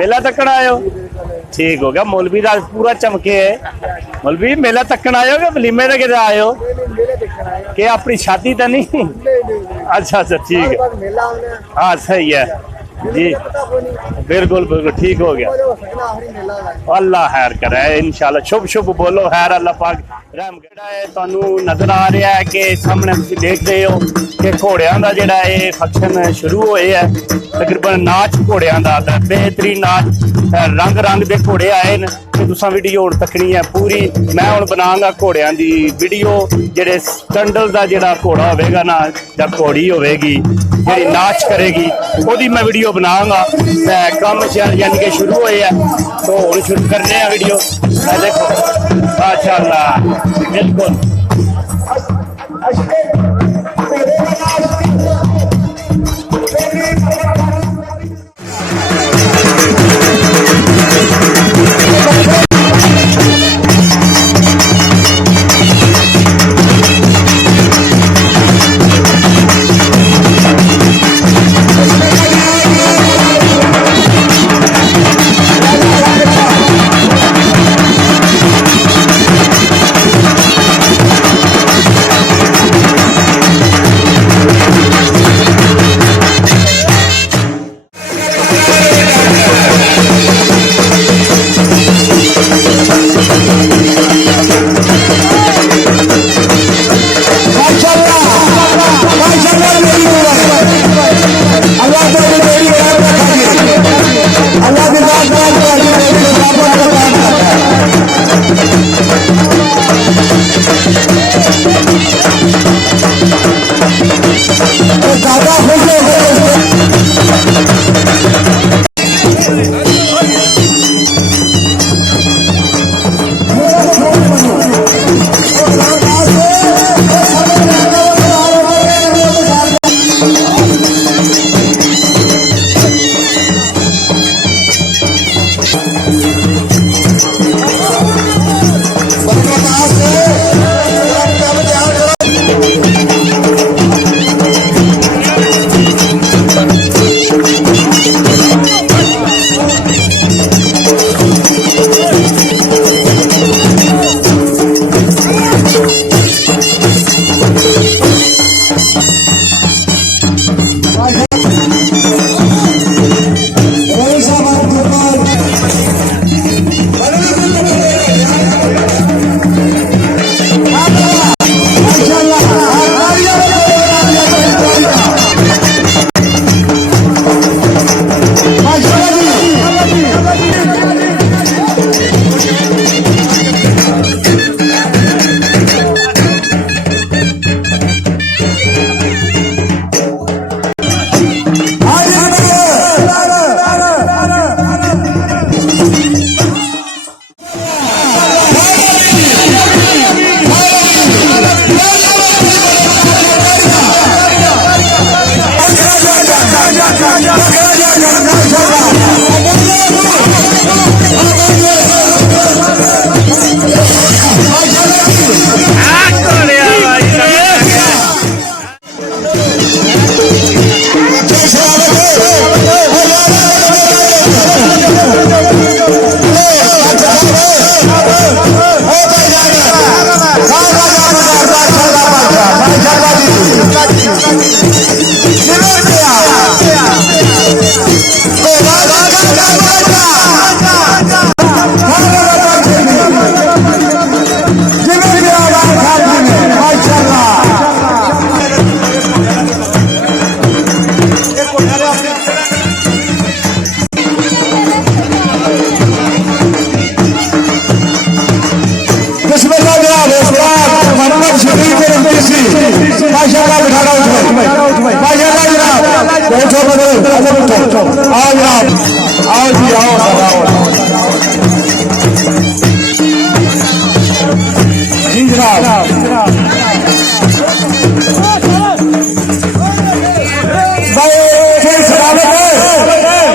मेला तकन आयो, ठीक हो गया। मौलवी का पूरा चमके है। मौलवी मेला तकन आयो कि वलीमे के किधर आयो? के अपनी शादी तो नहीं? अच्छा अच्छा ठीक है, हाँ सही है जी, बिल्कुल बिल्कुल ठीक हो गया। अल्लाह खैर करे इंशाल्लाह। शुभ शुभ बोलो खैर, अल्लाह पाक रहम करे। तुहानू नजर आ रहा है कि सामने तुम देख रहे हो कि घोड़ियां दा जिहड़ा ये फंक्शन शुरू होए है। तकरीबन नाच घोड़ियां दा बेहतरीन नाच, रंग रंग दे घोड़े आए न ते तुसां वीडियो हुण तकनी है पूरी। मैं हुण बनांगा घोड़ियां दी वीडियो, जेह्ड़े स्टंडल दा जेह्ड़ा घोड़ा होवेगा ना जां घोड़ी होवेगी जेह्ड़ी नाच करेगी ओदी मैं वीडियो बनाऊंगा। कम यानी कि शुरू होए है तो हुण शुरू करने हैं वीडियो। देखो माशाअल्लाह बिल्कुल मोहम्मद शफीक रंजीसी माशाल्लाह बिठाना उठ भाई माशाल्लाह जनाब बैठो बैठो आओ जनाब आओ जी आओ जी जनाब भाई फिर सलामत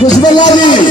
बिस्मिल्लाह जी